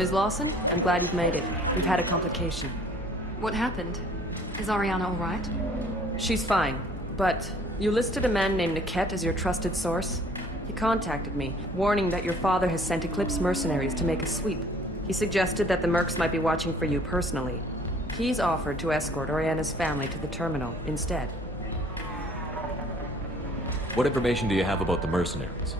Ms. Lawson, I'm glad you've made it. We've had a complication. What happened? Is Ariana all right? She's fine, but you listed a man named Niket as your trusted source. He contacted me, warning that your father has sent Eclipse mercenaries to make a sweep. He suggested that the Mercs might be watching for you personally. He's offered to escort Oriana's family to the terminal instead. What information do you have about the mercenaries?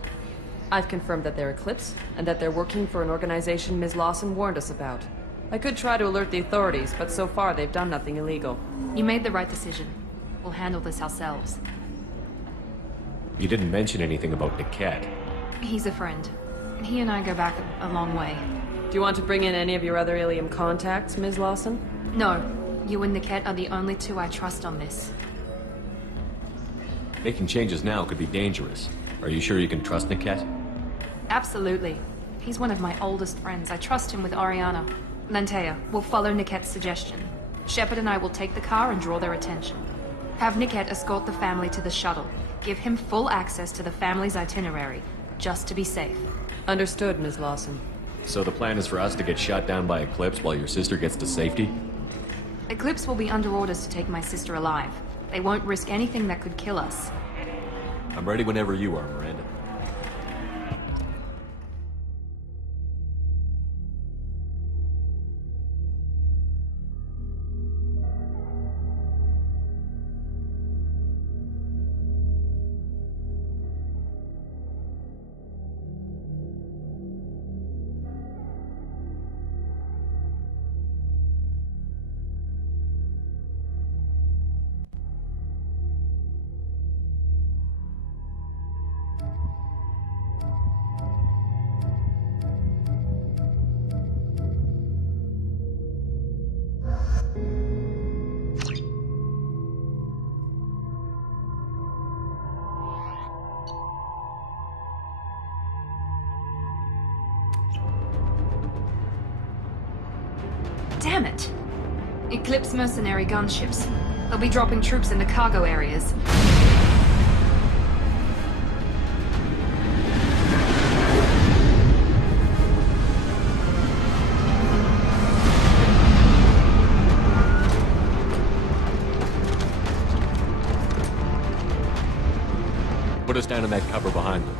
I've confirmed that they're Eclipse, and that they're working for an organization Ms. Lawson warned us about. I could try to alert the authorities, but so far they've done nothing illegal. You made the right decision. We'll handle this ourselves. You didn't mention anything about Niket. He's a friend. He and I go back a long way. Do you want to bring in any of your other Ilium contacts, Ms. Lawson? No. You and Niket are the only two I trust on this. Making changes now could be dangerous. Are you sure you can trust Niket? Absolutely. He's one of my oldest friends. I trust him with Ariana. Lantea, we'll follow Niket's suggestion. Shepard and I will take the car and draw their attention. Have Niket escort the family to the shuttle. Give him full access to the family's itinerary, just to be safe. Understood, Ms. Lawson. So the plan is for us to get shot down by Eclipse while your sister gets to safety? Eclipse will be under orders to take my sister alive. They won't risk anything that could kill us. I'm ready whenever you are, Miranda. Damn it! Eclipse mercenary gunships. They'll be dropping troops in the cargo areas. Put us down in that cover behind them.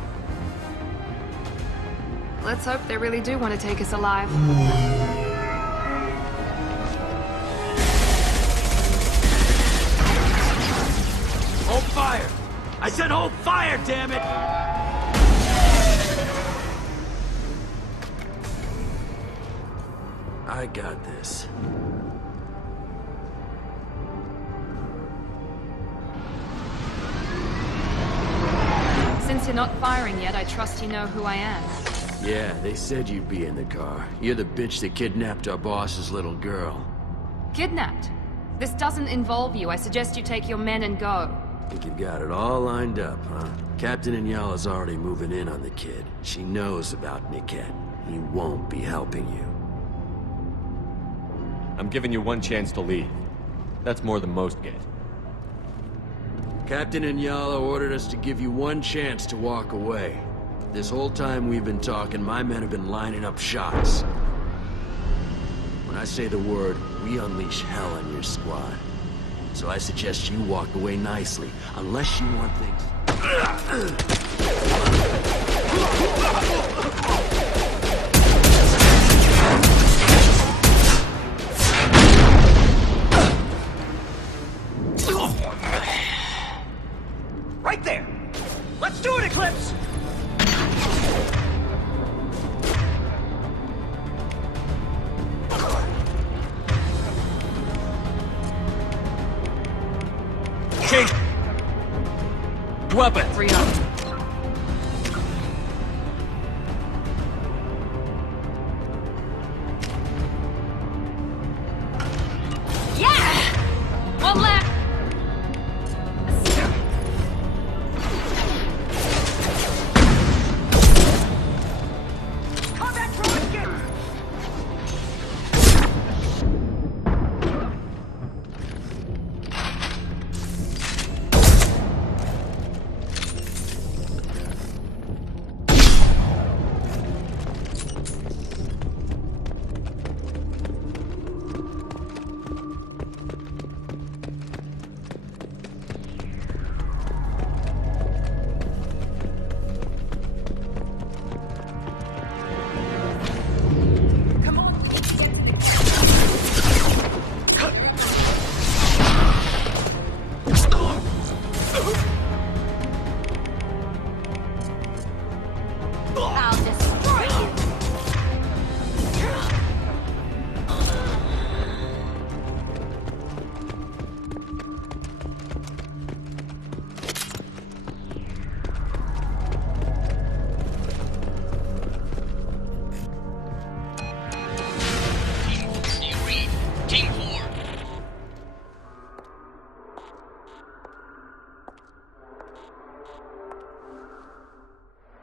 Let's hope they really do want to take us alive. Hold fire! I said hold fire, damn it! I got this. Since you're not firing yet, I trust you know who I am. Yeah, they said you'd be in the car. You're the bitch that kidnapped our boss's little girl. Kidnapped? This doesn't involve you. I suggest you take your men and go. Think you've got it all lined up, huh? Captain Inyala's already moving in on the kid. She knows about Niket. He won't be helping you. I'm giving you one chance to leave. That's more than most get. Captain Inyala ordered us to give you one chance to walk away. This whole time we've been talking, my men have been lining up shots. When I say the word, we unleash hell on your squad. So I suggest you walk away nicely, unless you want things... Right there! Let's do it, Eclipse! Change! Weapon! 300. Yeah! One left! Combat droid, get!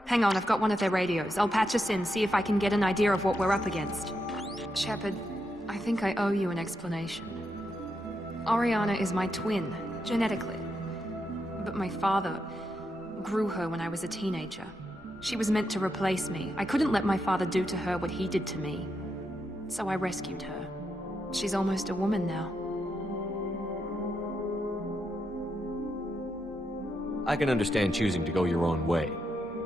Hang on, I've got one of their radios. I'll patch us in, see if I can get an idea of what we're up against. Shepard, I think I owe you an explanation. Oriana is my twin, genetically. But my father grew her when I was a teenager. She was meant to replace me. I couldn't let my father do to her what he did to me. So I rescued her. She's almost a woman now. I can understand choosing to go your own way,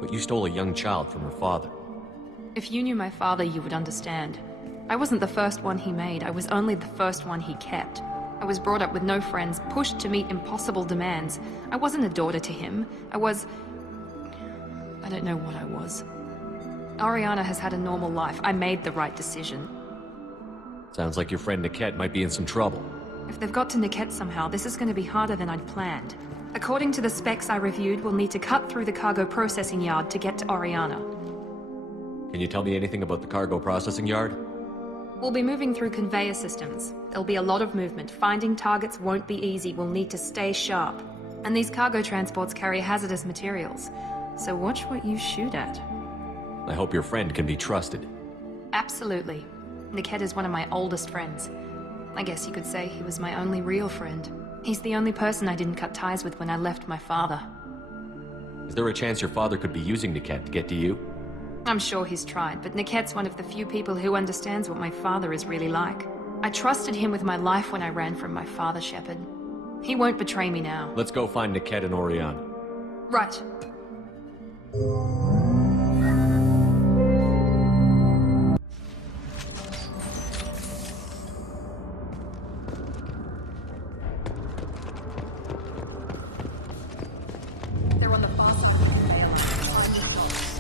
but you stole a young child from her father. If you knew my father, you would understand. I wasn't the first one he made. I was only the first one he kept. I was brought up with no friends, pushed to meet impossible demands. I wasn't a daughter to him. I don't know what I was. Oriana has had a normal life. I made the right decision. Sounds like your friend Niket might be in some trouble. If they've got to Niket somehow, this is going to be harder than I'd planned. According to the specs I reviewed, we'll need to cut through the cargo processing yard to get to Oriana. Can you tell me anything about the cargo processing yard? We'll be moving through conveyor systems. There'll be a lot of movement. Finding targets won't be easy. We'll need to stay sharp. And these cargo transports carry hazardous materials. So watch what you shoot at. I hope your friend can be trusted. Absolutely. Niket is one of my oldest friends. I guess you could say he was my only real friend. He's the only person I didn't cut ties with when I left my father. Is there a chance your father could be using Niket to get to you? I'm sure he's tried, but Niket's one of the few people who understands what my father is really like. I trusted him with my life when I ran from my father, Shepard. He won't betray me now. Let's go find Niket and Oriana. Right. They're on the far side of the conveyor line. Find these holes.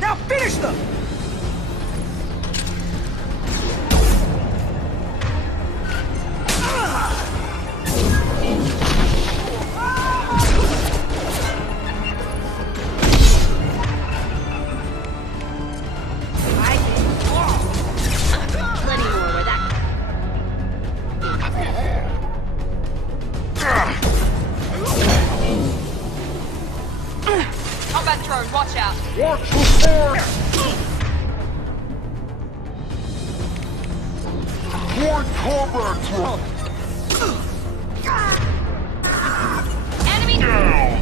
Now finish them! Combat drone, watch out. Watch the fire! Point combat drone! Enemy Down!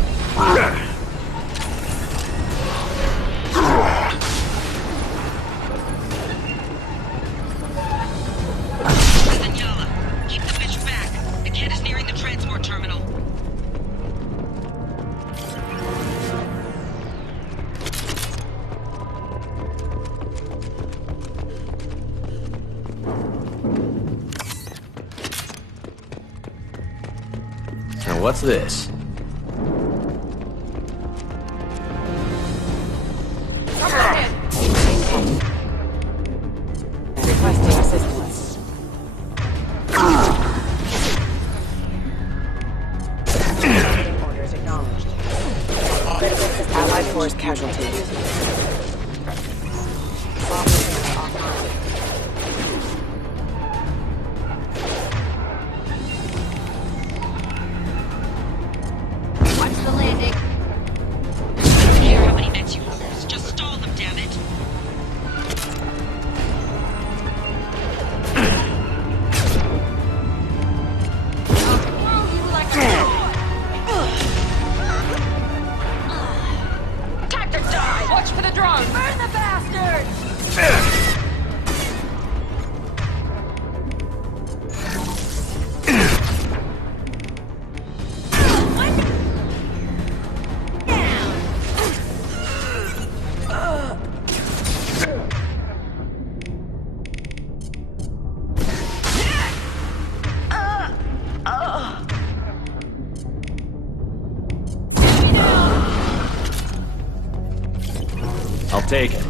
Daniela, keep the bitch back. The kid is nearing the transport terminal. Now what's this? Requesting assistance. Orders acknowledged. Critical Allied force casualties. Officers offline. Watch the landing. I don't care how many mechs you lose. Just stall them, damn it. Time to die! Watch for take it.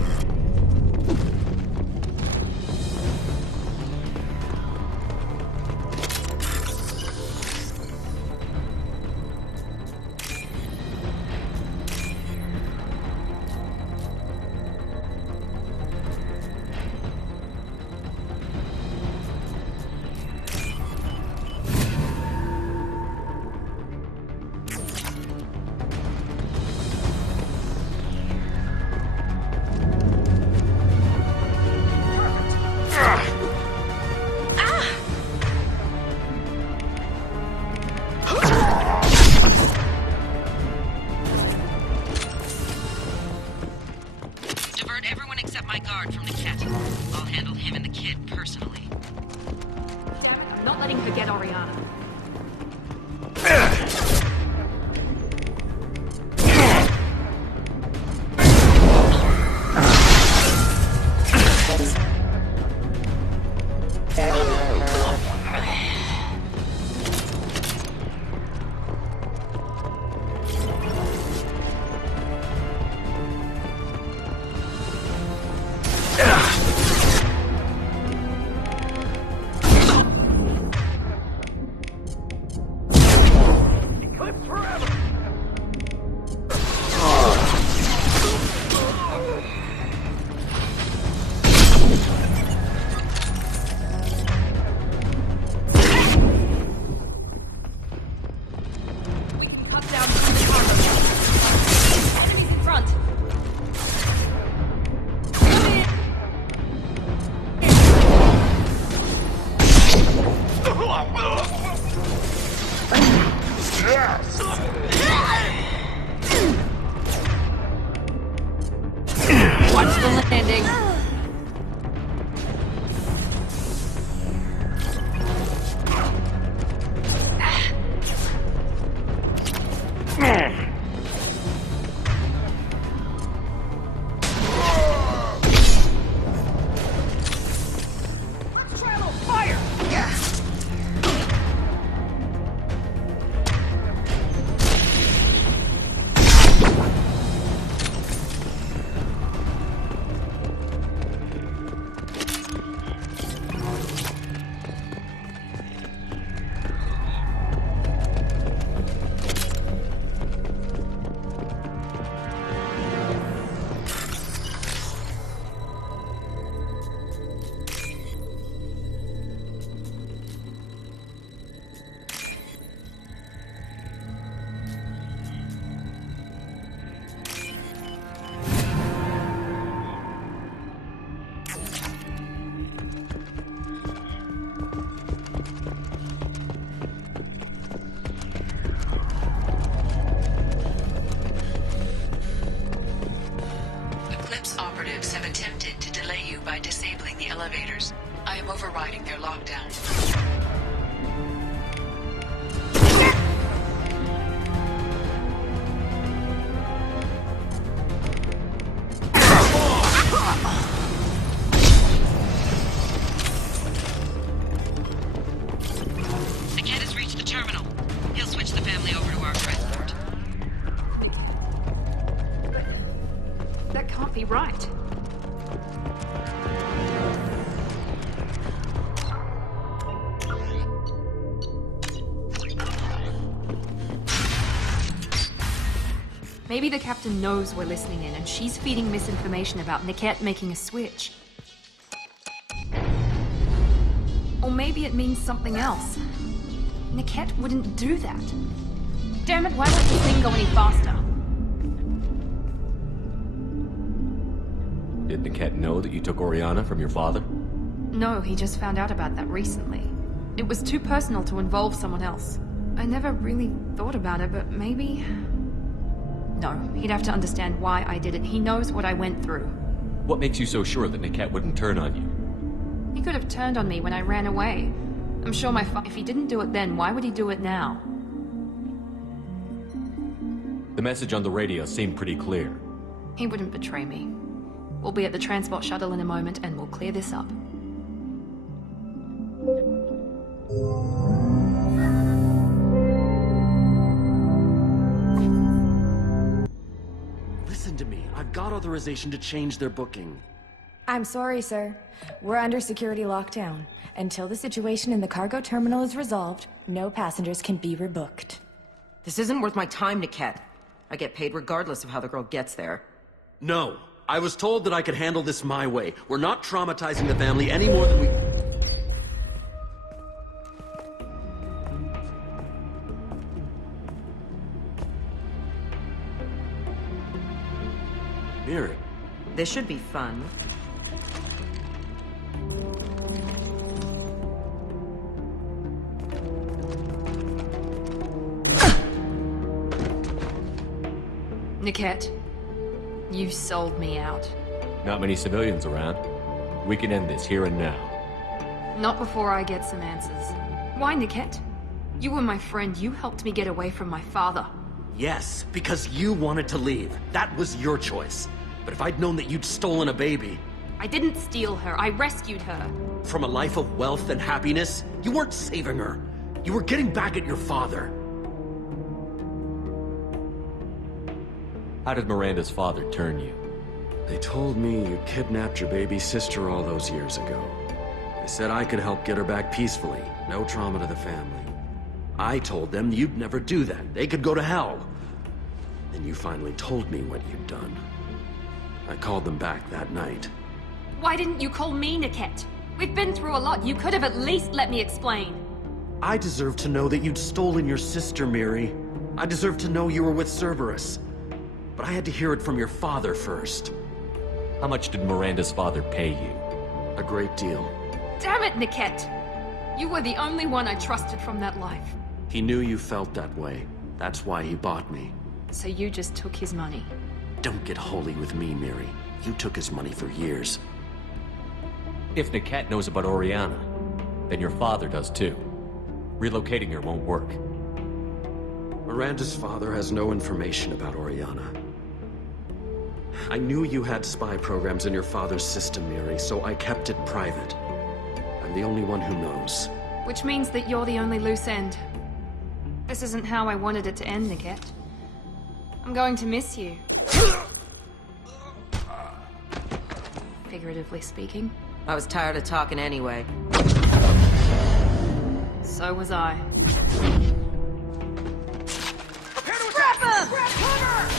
Divert everyone except my guard from Niket. I'll handle him and the kid personally. I'm not letting her get Oriana. Watch the landing. Let's try a little fire! Operatives have attempted to delay you by disabling the elevators. I am overriding their lockdown. The kid has reached the terminal. He'll switch the family over to our transport. That can't be right. Maybe the captain knows we're listening in and she's feeding misinformation about Niket making a switch. Or maybe it means something else. Niket wouldn't do that. Damn it, why won't the thing go any faster? Did Niket know that you took Oriana from your father? No, he just found out about that recently. It was too personal to involve someone else. I never really thought about it, but maybe... No, he'd have to understand why I did it. He knows what I went through. What makes you so sure that Niket wouldn't turn on you? He could have turned on me when I ran away. I'm sure if he didn't do it then, why would he do it now? The message on the radio seemed pretty clear. He wouldn't betray me. We'll be at the transport shuttle in a moment and we'll clear this up. Listen to me. I've got authorization to change their booking. I'm sorry, sir. We're under security lockdown. Until the situation in the cargo terminal is resolved, no passengers can be rebooked. This isn't worth my time, Niket. I get paid regardless of how the girl gets there. No. I was told that I could handle this my way. We're not traumatizing the family any more than we... Miri. This should be fun. Niket, you sold me out. Not many civilians around. We can end this here and now. Not before I get some answers. Why, Niket? You were my friend. You helped me get away from my father. Yes, because you wanted to leave. That was your choice. But if I'd known that you'd stolen a baby... I didn't steal her. I rescued her. From a life of wealth and happiness, you weren't saving her. You were getting back at your father. How did Miranda's father turn you? They told me you kidnapped your baby sister all those years ago. They said I could help get her back peacefully. No trauma to the family. I told them you'd never do that. They could go to hell. Then you finally told me what you'd done. I called them back that night. Why didn't you call me, Niket? We've been through a lot. You could have at least let me explain. I deserve to know that you'd stolen your sister, Miri. I deserve to know you were with Cerberus. But I had to hear it from your father first. How much did Miranda's father pay you? A great deal. Damn it, Niket! You were the only one I trusted from that life. He knew you felt that way. That's why he bought me. So you just took his money? Don't get holy with me, Miri. You took his money for years. If Niket knows about Oriana, then your father does too. Relocating her won't work. Miranda's father has no information about Oriana. I knew you had spy programs in your father's system, Miri, so I kept it private. I'm the only one who knows. Which means that you're the only loose end. This isn't how I wanted it to end, Niket. I'm going to miss you. Figuratively speaking. I was tired of talking anyway. So was I. Scrap him! Grab cover!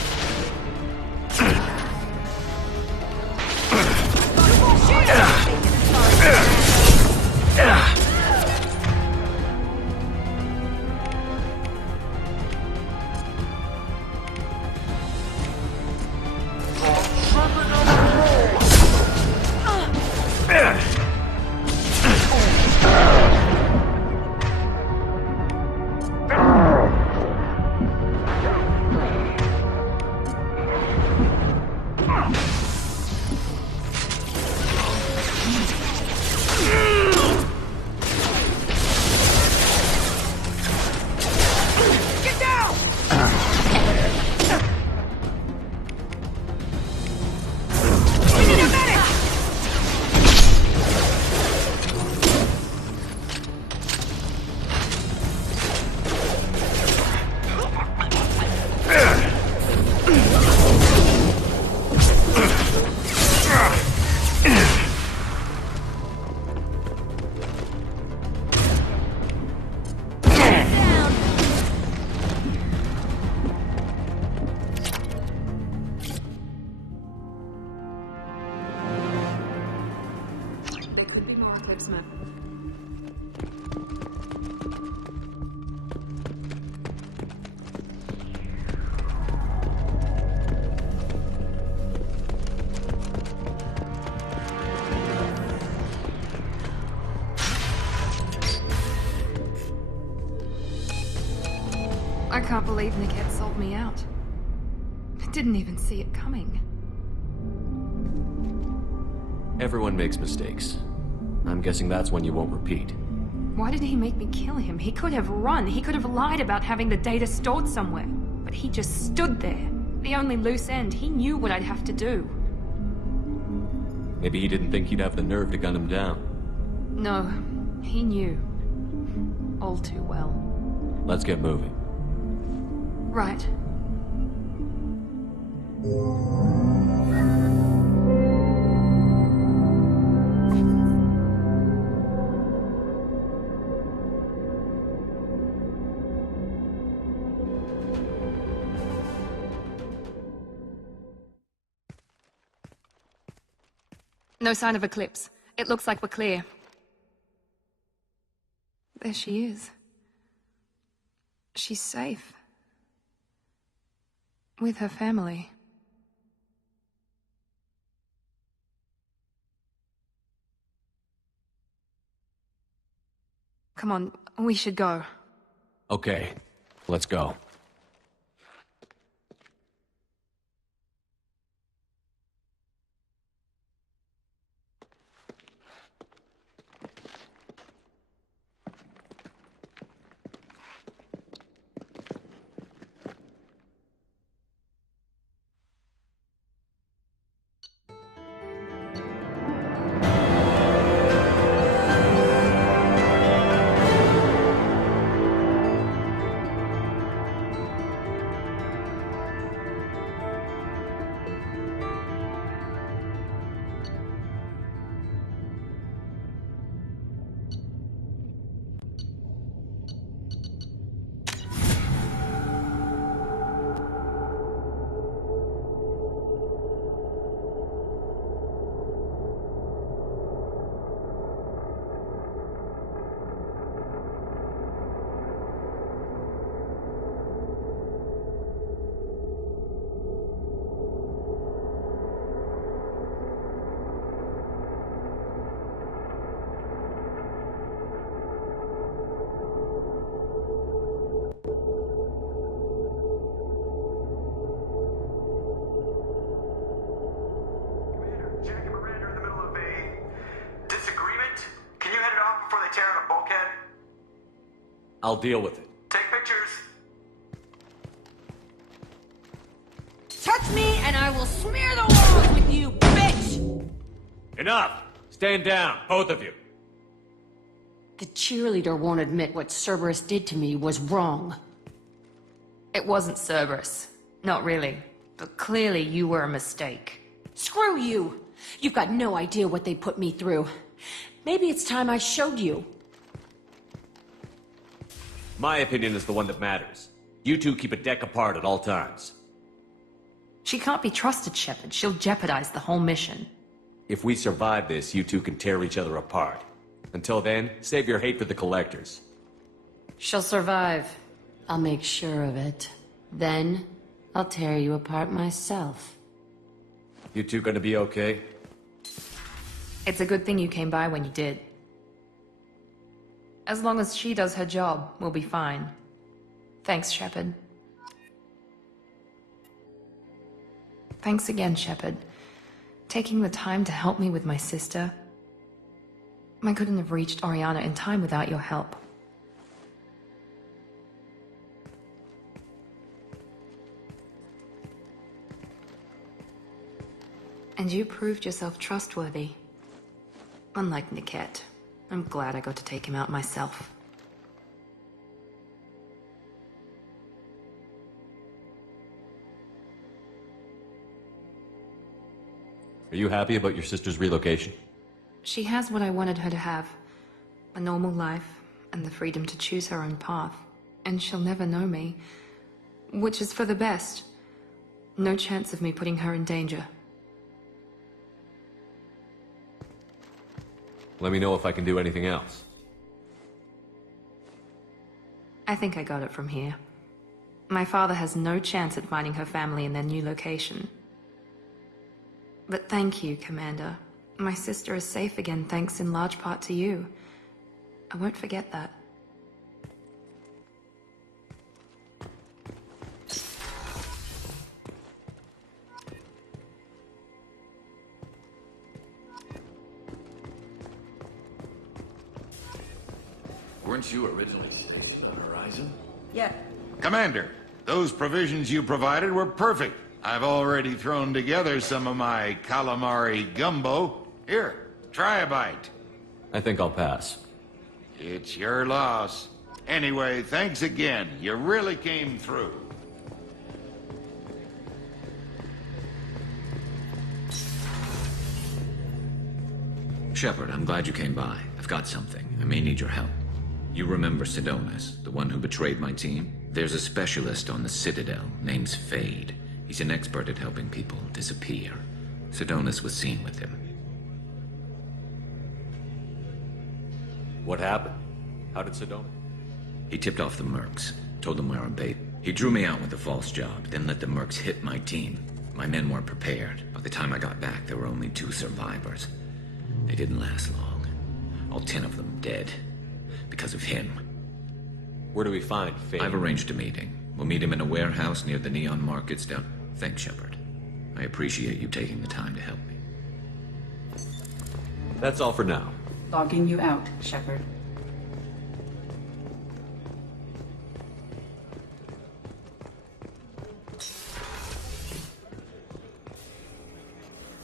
I can't believe Niket sold me out. I didn't even see it coming. Everyone makes mistakes. I'm guessing that's one you won't repeat. Why did he make me kill him? He could have run. He could have lied about having the data stored somewhere. But he just stood there. The only loose end. He knew what I'd have to do. Maybe he didn't think he'd have the nerve to gun him down. No, he knew. All too well. Let's get moving. Right. No sign of Eclipse. It looks like we're clear. There she is. She's safe. With her family. Come on, we should go. Okay, let's go. I'll deal with it. Take pictures. Touch me and I will smear the walls with you, bitch! Enough! Stand down, both of you. The cheerleader won't admit what Cerberus did to me was wrong. It wasn't Cerberus. Not really. But clearly you were a mistake. Screw you! You've got no idea what they put me through. Maybe it's time I showed you. My opinion is the one that matters. You two keep a deck apart at all times. She can't be trusted, Shepard. She'll jeopardize the whole mission. If we survive this, you two can tear each other apart. Until then, save your hate for the Collectors. She'll survive. I'll make sure of it. Then, I'll tear you apart myself. You two gonna be okay? It's a good thing you came by when you did. As long as she does her job, we'll be fine. Thanks, Shepard. Thanks again, Shepard. Taking the time to help me with my sister. I couldn't have reached Oriana in time without your help. And you proved yourself trustworthy. Unlike Niket. I'm glad I got to take him out myself. Are you happy about your sister's relocation? She has what I wanted her to have. A normal life, and the freedom to choose her own path. And she'll never know me. Which is for the best. No chance of me putting her in danger. Let me know if I can do anything else. I think I got it from here. My father has no chance at finding her family in their new location. But thank you, Commander. My sister is safe again thanks in large part to you. I won't forget that. Weren't you originally stationed on Horizon? Yeah. Commander, those provisions you provided were perfect. I've already thrown together some of my calamari gumbo. Here, try a bite. I think I'll pass. It's your loss. Anyway, thanks again. You really came through. Shepard, I'm glad you came by. I've got something. I may need your help. You remember Sidonis, the one who betrayed my team? There's a specialist on the Citadel, name's Fade. He's an expert at helping people disappear. Sidonis was seen with him. What happened? How did Sedona? He tipped off the mercs, told them we were on bait. He drew me out with a false job, then let the mercs hit my team. My men weren't prepared. By the time I got back, there were only 2 survivors. They didn't last long. All 10 of them dead. Because of him. Where do we find Fane? I've arranged a meeting. We'll meet him in a warehouse near the neon markets down... Thanks, Shepard. I appreciate you taking the time to help me. That's all for now. Logging you out, Shepard.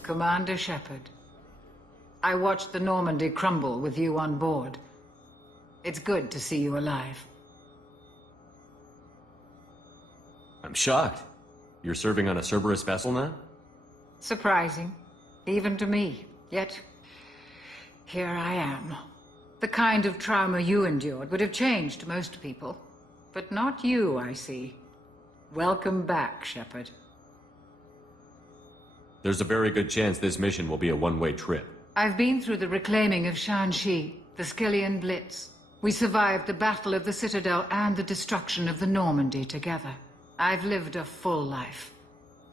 Commander Shepard, I watched the Normandy crumble with you on board. It's good to see you alive. I'm shocked. You're serving on a Cerberus vessel now? Surprising, even to me. Yet, here I am. The kind of trauma you endured would have changed most people. But not you, I see. Welcome back, Shepard. There's a very good chance this mission will be a one-way trip. I've been through the reclaiming of Shanxi, the Skillian Blitz. We survived the Battle of the Citadel and the destruction of the Normandy together. I've lived a full life.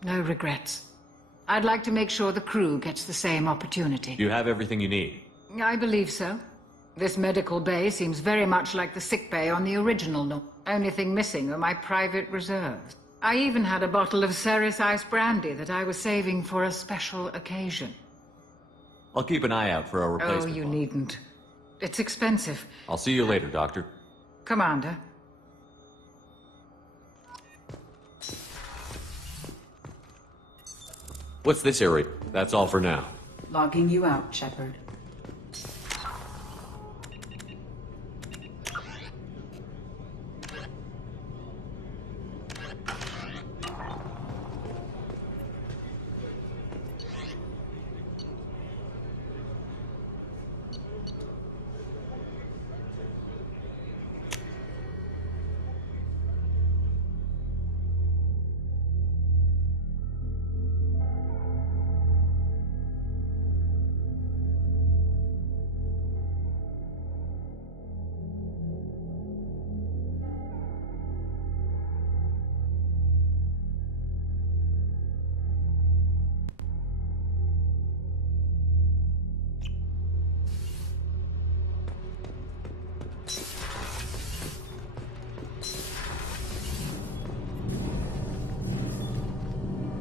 No regrets. I'd like to make sure the crew gets the same opportunity. You have everything you need? I believe so. This medical bay seems very much like the sick bay on the original Normandy. Only thing missing are my private reserves. I even had a bottle of Ceres Ice Brandy that I was saving for a special occasion. I'll keep an eye out for a replacement. Oh, you needn't. It's expensive. I'll see you later, Doctor. Commander. What's this area? That's all for now. Logging you out, Shepard.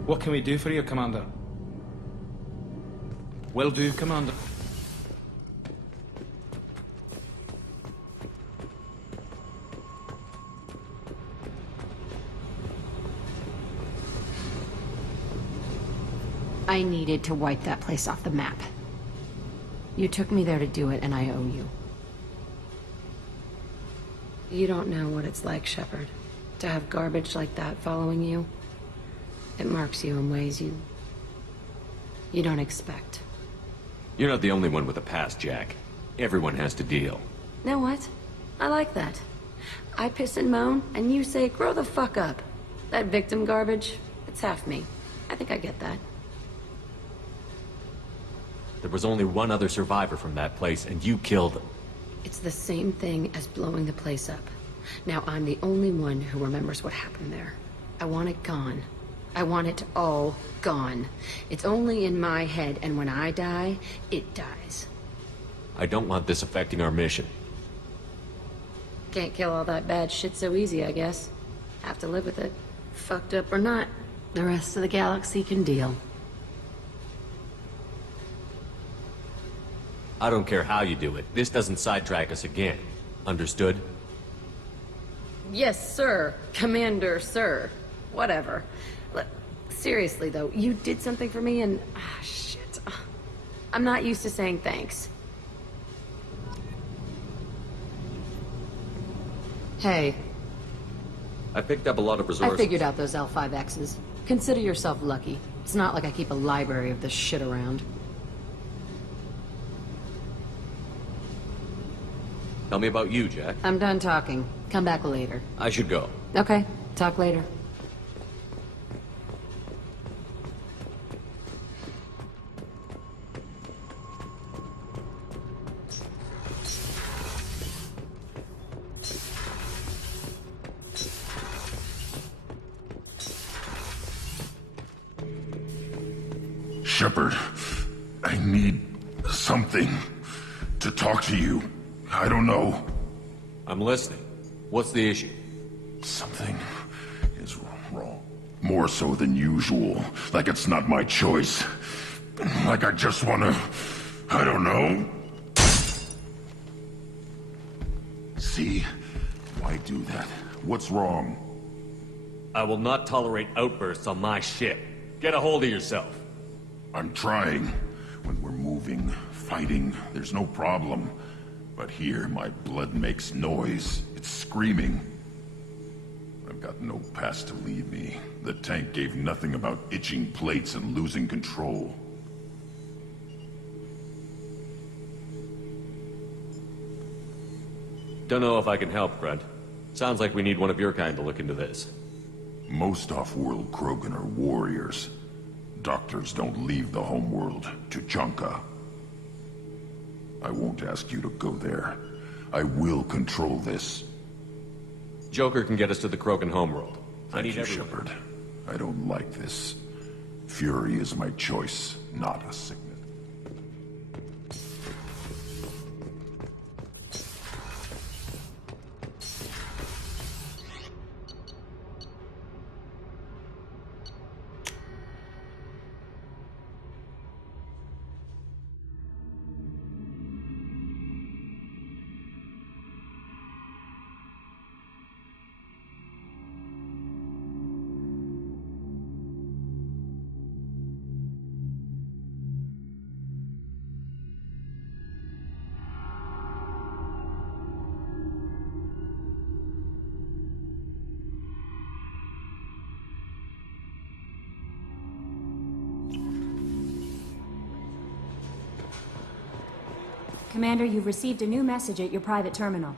What can we do for you, Commander? Will do, Commander. I needed to wipe that place off the map. You took me there to do it, and I owe you. You don't know what it's like, Shepard, to have garbage like that following you. It marks you in ways you don't expect. You're not the only one with a past, Jack. Everyone has to deal. Know what? I like that. I piss and moan, and you say, grow the fuck up. That victim garbage, it's half me. I think I get that. There was only one other survivor from that place, and you killed him. It's the same thing as blowing the place up. Now I'm the only one who remembers what happened there. I want it gone. I want it all gone. It's only in my head, and when I die, it dies. I don't want this affecting our mission. Can't kill all that bad shit so easy, I guess. Have to live with it. Fucked up or not, the rest of the galaxy can deal. I don't care how you do it. This doesn't sidetrack us again. Understood? Yes, sir. Commander, sir. Whatever. Seriously, though, you did something for me and... shit. I'm not used to saying thanks. Hey. I picked up a lot of resources. I figured out those L5Xs. Consider yourself lucky. It's not like I keep a library of this shit around. Tell me about you, Jack. I'm done talking. Come back later. I should go. Okay. Talk later. Shepard, I need something to talk to you. I don't know. I'm listening. What's the issue? Something is wrong. More so than usual. Like it's not my choice. Like I just wanna... I don't know. See? Why do that? What's wrong? I will not tolerate outbursts on my ship. Get a hold of yourself. I'm trying. When we're moving, fighting, there's no problem. But here, my blood makes noise. It's screaming. I've got no past to lead me. The tank gave nothing about itching plates and losing control. Don't know if I can help, Grunt. Sounds like we need one of your kind to look into this. Most off-world Krogan are warriors. Doctors don't leave the homeworld to Junka. I won't ask you to go there. I will control this. Joker can get us to the Krogan homeworld. Thank you, Shepard. I don't like this. Fury is my choice, not a sickness. Commander, you've received a new message at your private terminal.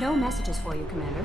No messages for you, Commander.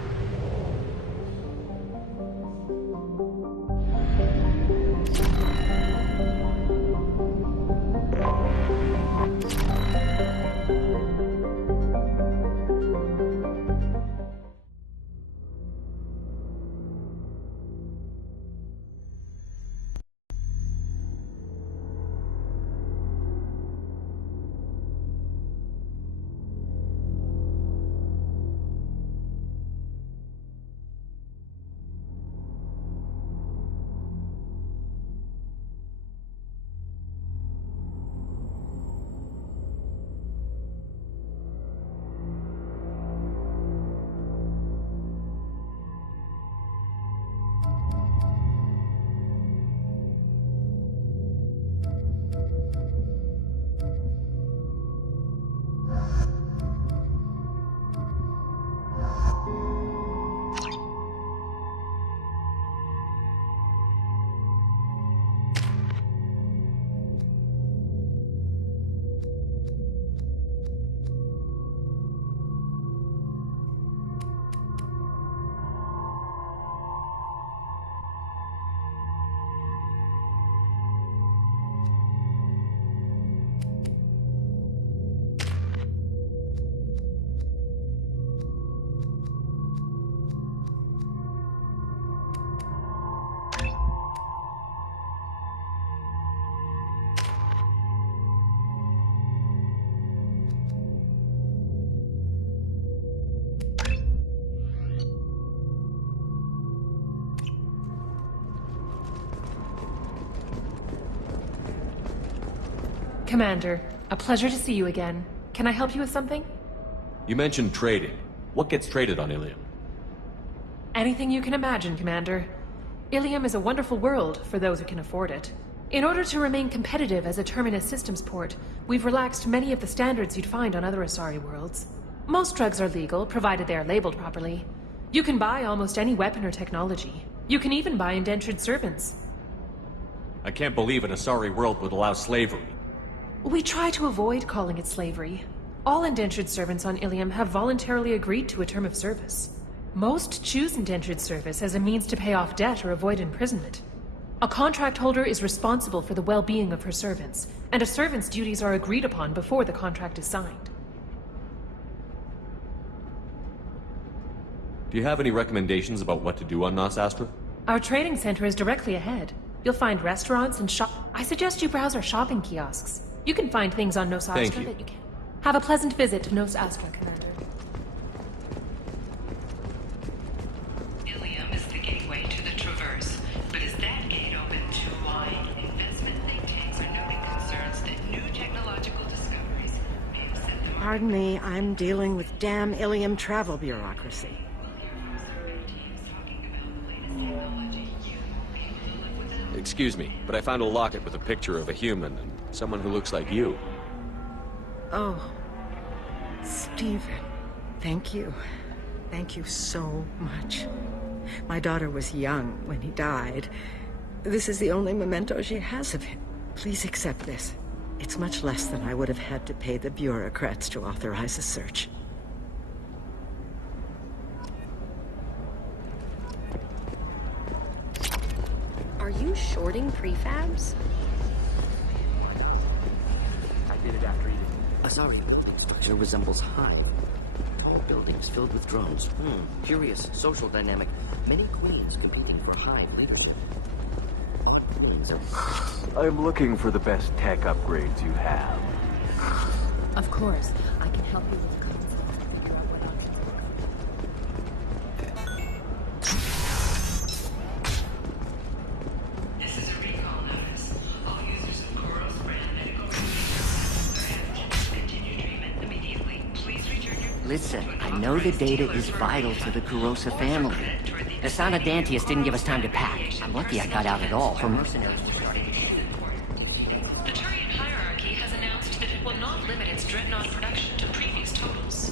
Commander, a pleasure to see you again. Can I help you with something? You mentioned trading. What gets traded on Ilium? Anything you can imagine, Commander. Ilium is a wonderful world for those who can afford it. In order to remain competitive as a Terminus systems port, we've relaxed many of the standards you'd find on other Asari worlds. Most drugs are legal, provided they are labeled properly. You can buy almost any weapon or technology. You can even buy indentured servants. I can't believe an Asari world would allow slavery. We try to avoid calling it slavery. All indentured servants on Ilium have voluntarily agreed to a term of service. Most choose indentured service as a means to pay off debt or avoid imprisonment. A contract holder is responsible for the well-being of her servants, and a servant's duties are agreed upon before the contract is signed. Do you have any recommendations about what to do on Nos Astra? Our trading center is directly ahead. You'll find restaurants and I suggest you browse our shopping kiosks. You can find things on Nos Astra Thank you. that you can. Have a pleasant visit to Nos Astra, Commander. Ilium is the gateway to the Traverse, but is that gate open too wide? Investment think tanks are noting concerns that new technological discoveries may have set them. Pardon me, I'm dealing with damn Ilium travel bureaucracy. Excuse me, but I found a locket with a picture of a human and someone who looks like you. Oh, Stephen, thank you. Thank you so much. My daughter was young when he died. This is the only memento she has of him. Please accept this. It's much less than I would have had to pay the bureaucrats to authorize a search. Are you shorting prefabs? I did it after eating. Asari structure resembles hive. Tall buildings filled with drones. Curious social dynamic. Many queens competing for hive leadership. Queens are... I'm looking for the best tech upgrades you have. Of course, I can help you with concepts to figure out what options are. This is a recall notice. All users of Koros brand medical procedures continue treatment immediately. Please return your... Listen, I know the data is vital to the Kurosa family. The Sana Dantius didn't give us time to pack. I'm lucky I got out at all. Her mercenaries were starting to shoot. The Turian hierarchy has announced that it will not limit its dreadnought production to previous totals,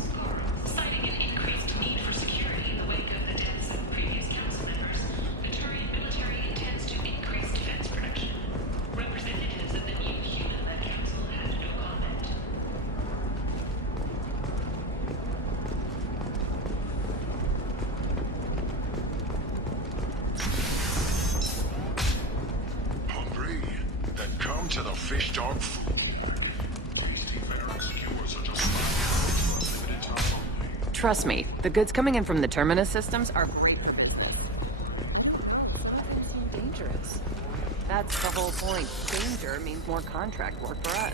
citing an increased need for security in the wake of the deaths of previous council members. The Turian military intends to increase defense production. Representatives of the new human-led council had no comment. Hungry? Then come to the fish dog food. Tasty Ferris cures are just for a limited time only. Trust me, the goods coming in from the Terminus systems are great. Dangerous. That's the whole point. Danger means more contract work for us.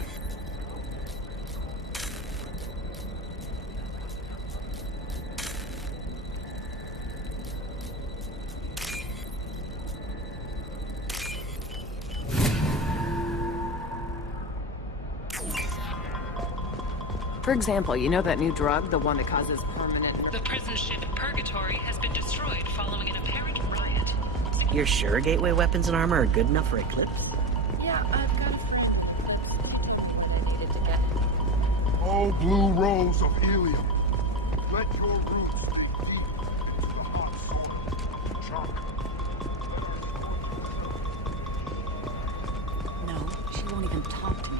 For example, you know that new drug, the one that causes permanent... The prison ship Purgatory has been destroyed following an apparent riot. You're sure gateway weapons and armor are good enough for Eclipse? Yeah, I've got what I needed to get. Oh, blue rose of helium. Let your roots dig deep into the hot soil. Chunk. No, she won't even talk to me.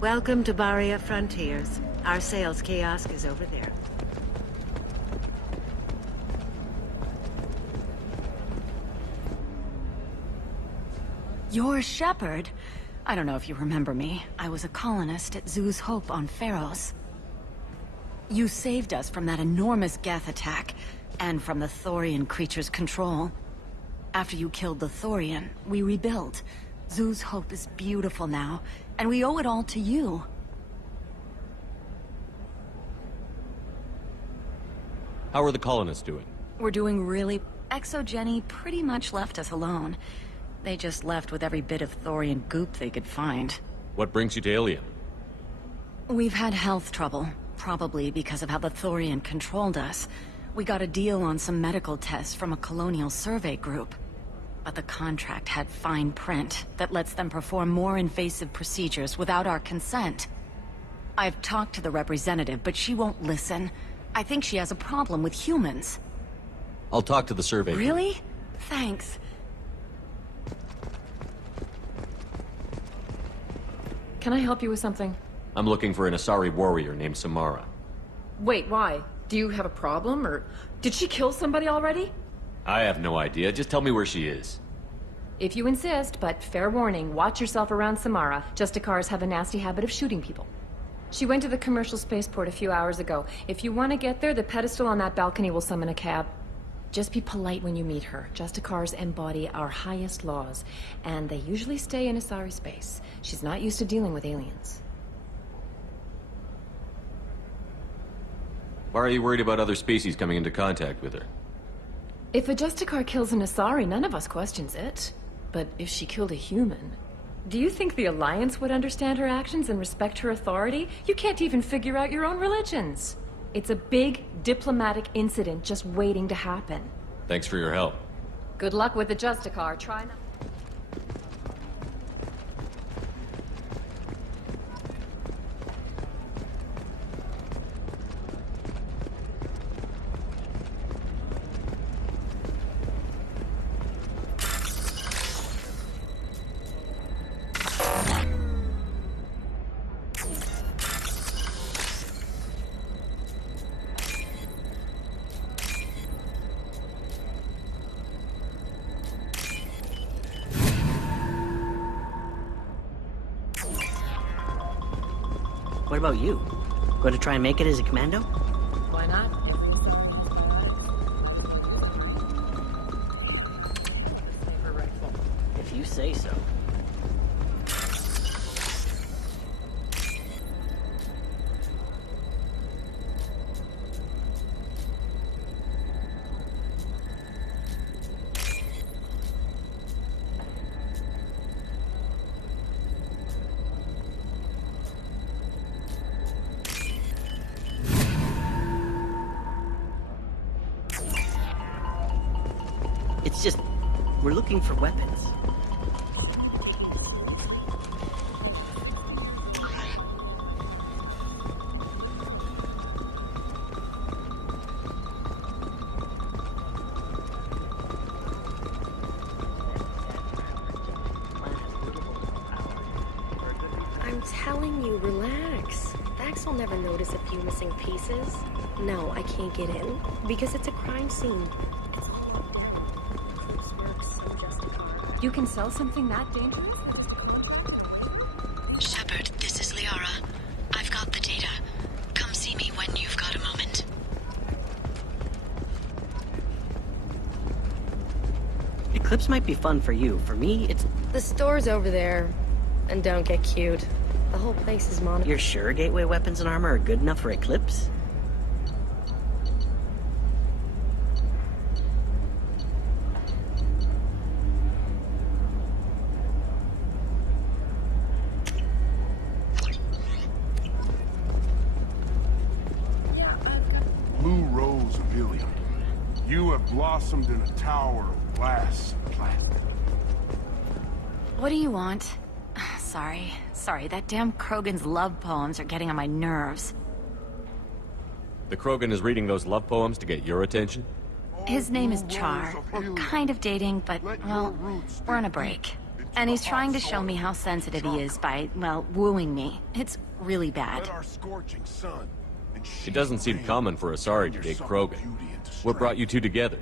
Welcome to Baria Frontiers. Our sales kiosk is over there. You're Shepard. I don't know if you remember me. I was a colonist at Zeus Hope on Pharos. You saved us from that enormous Geth attack, and from the Thorian creature's control. After you killed the Thorian, we rebuilt. Zeus Hope is beautiful now, and we owe it all to you. How are the colonists doing? We're doing really... Exogeny pretty much left us alone. They just left with every bit of thorian goop they could find. What brings you to Ilium? We've had health trouble, probably because of how the thorian controlled us. We got a deal on some medical tests from a colonial survey group. But the contract had fine print that lets them perform more invasive procedures without our consent. I've talked to the representative, but she won't listen. I think she has a problem with humans. I'll talk to the survey. Really? Thanks. Can I help you with something? I'm looking for an Asari warrior named Samara. Wait, why? Do you have a problem, or did she kill somebody already? I have no idea. Just tell me where she is. If you insist, but fair warning, watch yourself around Samara. Justicars have a nasty habit of shooting people. She went to the commercial spaceport a few hours ago. If you want to get there, the pedestal on that balcony will summon a cab. Just be polite when you meet her. Justicars embody our highest laws, and they usually stay in Asari space. She's not used to dealing with aliens. Why are you worried about other species coming into contact with her? If a Justicar kills an Asari, none of us questions it. But if she killed a human... Do you think the Alliance would understand her actions and respect her authority? You can't even figure out your own religions. It's a big diplomatic incident just waiting to happen. Thanks for your help. Good luck with the Justicar. Try not... What about you? Going to try and make it as a commando? Why not? If you say so. It's just, we're looking for weapons. I'm telling you, relax. Vax will never notice a few missing pieces. No, I can't get in, because it's a crime scene. You can sell something that dangerous? Shepard, this is Liara. I've got the data. Come see me when you've got a moment. Eclipse might be fun for you. For me, it's... The store's over there. And don't get cute. The whole place is monitored. You're sure gateway weapons and armor are good enough for Eclipse? Blue rose of Ilium. You have blossomed in a tower of glass and platinum. What do you want? Sorry, that damn Krogan's love poems are getting on my nerves. The Krogan is reading those love poems to get your attention? His name is Char. We're kind of dating, but, well, we're on a break. And he's trying to show me how sensitive he is by, well, wooing me. It's really bad. It doesn't seem common for Asari to date Krogan. What brought you two together?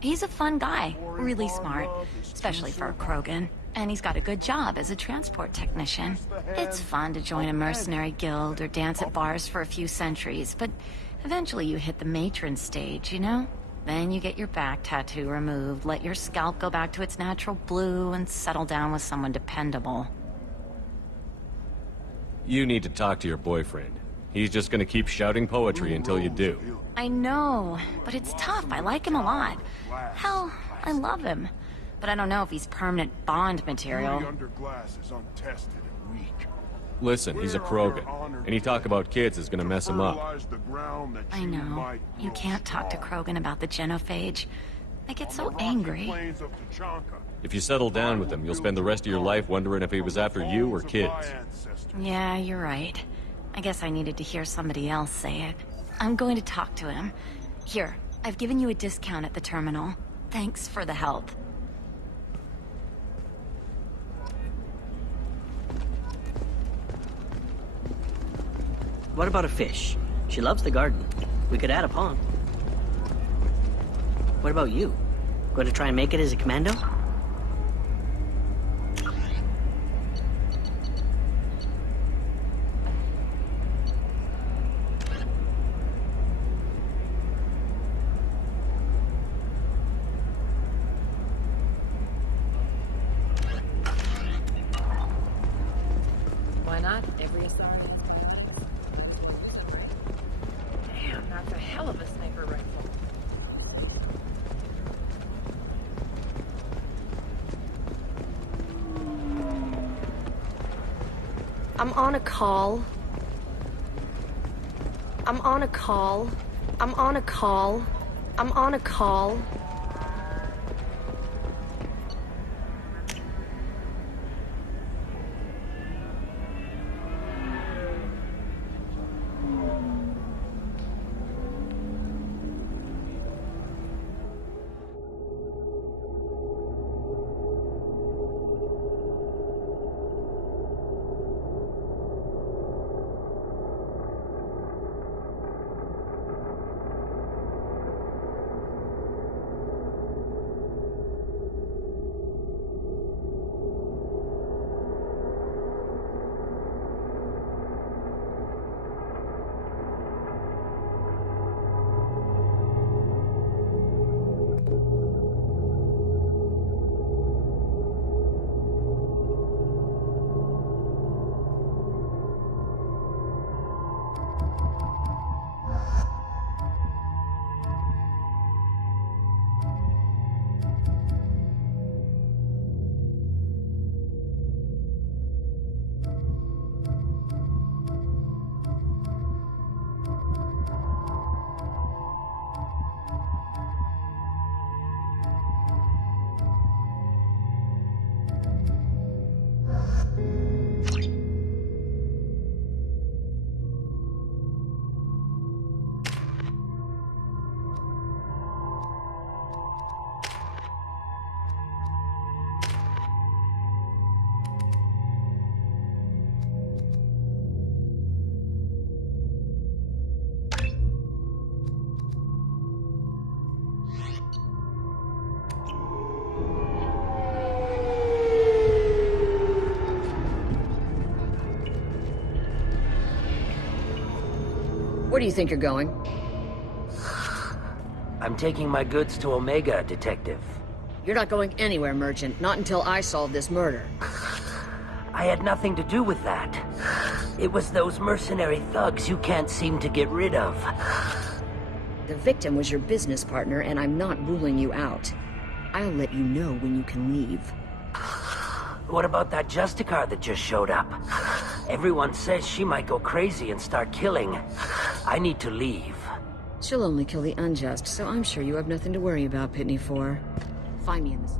He's a fun guy, really smart, especially for a Krogan. And he's got a good job as a transport technician. It's fun to join a mercenary guild or dance at bars for a few centuries, but eventually you hit the matron stage, you know? Then you get your back tattoo removed, let your scalp go back to its natural blue, and settle down with someone dependable. You need to talk to your boyfriend. He's just gonna keep shouting poetry until you do. I know, but it's tough. I like him a lot. Hell, I love him. But I don't know if he's permanent Bond material. Under glass is untested and weak. Listen, he's a Krogan. Any talk about kids is gonna mess him up. I know. You can't talk to Krogan about the genophage. They get so angry. If you settle down with him, you'll spend the rest of your life wondering if he was after you or kids. Yeah, you're right. I guess I needed to hear somebody else say it. I'm going to talk to him. Here, I've given you a discount at the terminal. Thanks for the help. What about a fish? She loves the garden. We could add a pond. What about you? Going to try and make it as a commando? Why not? Every aside. Damn, that's a hell of a sniper rifle. I'm on a call. I'm on a call. I'm on a call. I'm on a call. Where do you think you're going? I'm taking my goods to Omega, Detective. You're not going anywhere, Merchant. Not until I solve this murder. I had nothing to do with that. It was those mercenary thugs you can't seem to get rid of. The victim was your business partner, and I'm not ruling you out. I'll let you know when you can leave. What about that Justicar that just showed up? Everyone says she might go crazy and start killing. I need to leave. She'll only kill the unjust, so I'm sure you have nothing to worry about, Pitney 4. Find me in this...